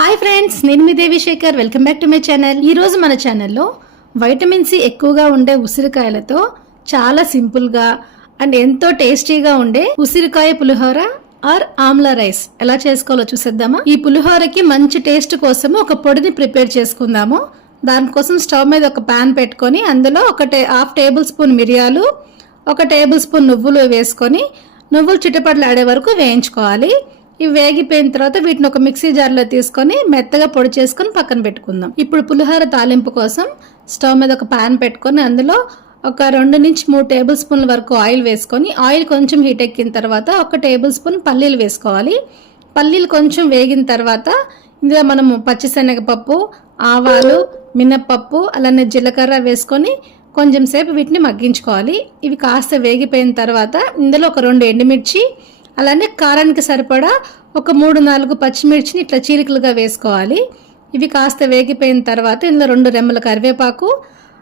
Hi friends నేను మీ Devi Sekhar welcome back to my channel ఈ రోజు మన ఛానల్లో వైటమిన్ సి ఎక్కువగా ఉండే ఉసిరికాయలతో చాలా సింపుల్గా అండ్ ఎంతో టేస్టీగా ఉండే ఉసిరికాయ పులిహోర ఆర్ ఆమ్లా రైస్. ఎలా చేసుకోవాలో చూసేద్దామా? ఈ పులిహోరకి మంచి టేస్ట్ కోసం ఒక పొడిని ప్రిపేర్ చేసుకుందాము. దానికోసం స్టవ్ మీద ఒక పాన్ పెట్టుకొని అందులో ఒక టే హాఫ్ టేబుల్ స్పూన్ మిరియాలు ఒక టేబుల్ స్పూన్ నువ్వులు వేసుకొని నువ్వులు చిటపట్లు ఆడే వరకు వేయించుకోవాలి. ఇవి వేగిపోయిన తర్వాత వీటిని ఒక మిక్సీ జార్లో తీసుకొని మెత్తగా పొడి చేసుకొని పక్కన పెట్టుకుందాం. ఇప్పుడు పులిహోర తాలింపు కోసం స్టవ్ మీద ఒక పాన్ పెట్టుకొని అందులో ఒక రెండు నుంచి మూడు టేబుల్ స్పూన్ల వరకు ఆయిల్ వేసుకొని ఆయిల్ కొంచెం హీట్ ఎక్కిన తర్వాత ఒక టేబుల్ స్పూన్ పల్లీలు వేసుకోవాలి. పల్లీలు కొంచెం వేగిన తర్వాత ఇందులో మనము పచ్చిశనగపప్పు ఆవాలు మినప్పప్పు అలానే జీలకర్ర వేసుకొని కొంచెం సేపు వీటిని మగ్గించుకోవాలి. ఇవి కాస్త వేగిపోయిన తర్వాత ఇందులో ఒక రెండు ఎండుమిర్చి అలానే కారానికి సరిపడా ఒక మూడు నాలుగు పచ్చిమిర్చిని ఇట్లా చీలికలుగా వేసుకోవాలి. ఇవి కాస్త వేగిపోయిన తర్వాత ఇందులో రెండు రెమ్మల కరివేపాకు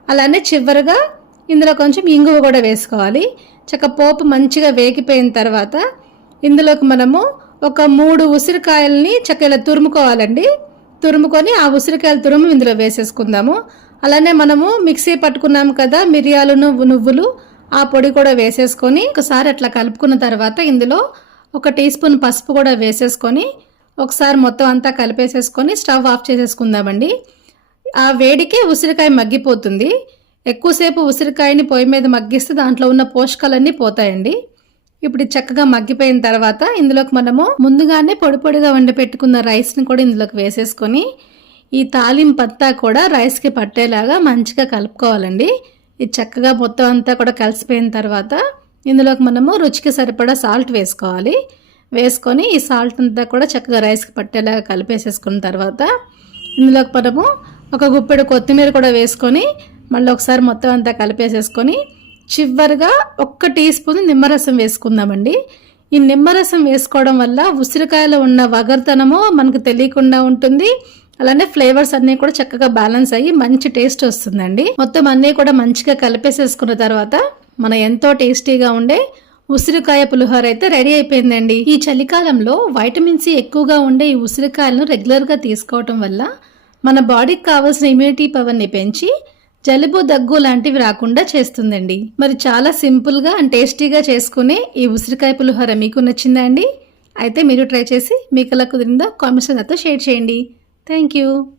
అలానే చివరిగా ఇందులో కొంచెం ఇంగువ కూడా వేసుకోవాలి. చక్క పోపు మంచిగా వేగిపోయిన తర్వాత ఇందులోకి మనము ఒక మూడు ఉసిరికాయల్ని చక్క ఇలా తురుముకోవాలండి. తురుముకొని ఆ ఉసిరికాయల తురుము ఇందులో వేసేసుకుందాము. అలానే మనము మిక్సీ పట్టుకున్నాము కదా మిరియాలు నువ్వు నువ్వులు ఆ పొడి కూడా వేసేసుకొని ఒకసారి అట్లా కలుపుకున్న తర్వాత ఇందులో ఒక టీ స్పూన్ పసుపు కూడా వేసేసుకొని ఒకసారి మొత్తం అంతా కలిపేసేసుకొని స్టవ్ ఆఫ్ చేసేసుకుందామండి. ఆ వేడికే ఉసిరికాయ మగ్గిపోతుంది. ఎక్కువసేపు ఉసిరికాయని పొయ్యి మీద మగ్గిస్తే దాంట్లో ఉన్న పోషకాలన్నీ పోతాయండి. ఇప్పుడు చక్కగా మగ్గిపోయిన తర్వాత ఇందులోకి మనము ముందుగానే పొడి పొడిగా వండి పెట్టుకున్న రైస్ని కూడా ఇందులోకి వేసేసుకొని ఈ తాలింపంతా కూడా రైస్కి పట్టేలాగా మంచిగా కలుపుకోవాలండి. ఇది చక్కగా మొత్తం అంతా కూడా కలిసిపోయిన తర్వాత ఇందులోకి మనము రుచికి సరిపడా సాల్ట్ వేసుకోవాలి. వేసుకొని ఈ సాల్ట్ అంతా కూడా చక్కగా రైస్కి పట్టేలాగా కలిపేసేసుకున్న తర్వాత ఇందులోకి మనము ఒక గుప్పెడు కొత్తిమీర కూడా వేసుకొని మళ్ళీ ఒకసారి మొత్తం అంతా కలిపేసేసుకొని చివరిగా ఒక్క టీ స్పూన్ నిమ్మరసం వేసుకుందామండి. ఈ నిమ్మరసం వేసుకోవడం వల్ల ఉసిరికాయలో ఉన్న వగర్తనము మనకు తెలియకుండా ఉంటుంది. అలానే ఫ్లేవర్స్ అన్నీ కూడా చక్కగా బ్యాలెన్స్ అయ్యి మంచి టేస్ట్ వస్తుందండి. మొత్తం అన్నీ కూడా మంచిగా కలిపేసేసుకున్న తర్వాత మన ఎంతో టేస్టీగా ఉండే ఉసిరికాయ పులిహోర అయితే రెడీ అయిపోయిందండి. ఈ చలికాలంలో వైటమిన్ సి ఎక్కువగా ఉండే ఈ ఉసిరికాయలను రెగ్యులర్గా తీసుకోవటం వల్ల మన బాడీకి కావాల్సిన ఇమ్యూనిటీ పవర్ని పెంచి జలుబు దగ్గు లాంటివి రాకుండా చేస్తుందండి. మరి చాలా సింపుల్గా అండ్ టేస్టీగా చేసుకునే ఈ ఉసిరికాయ పులిహోర మీకు నచ్చిందా అండి? అయితే మీరు ట్రై చేసి మీకు ఎలా కుదిరిందో కామెంట్స్ నాతో షేర్ చేయండి. Thank you.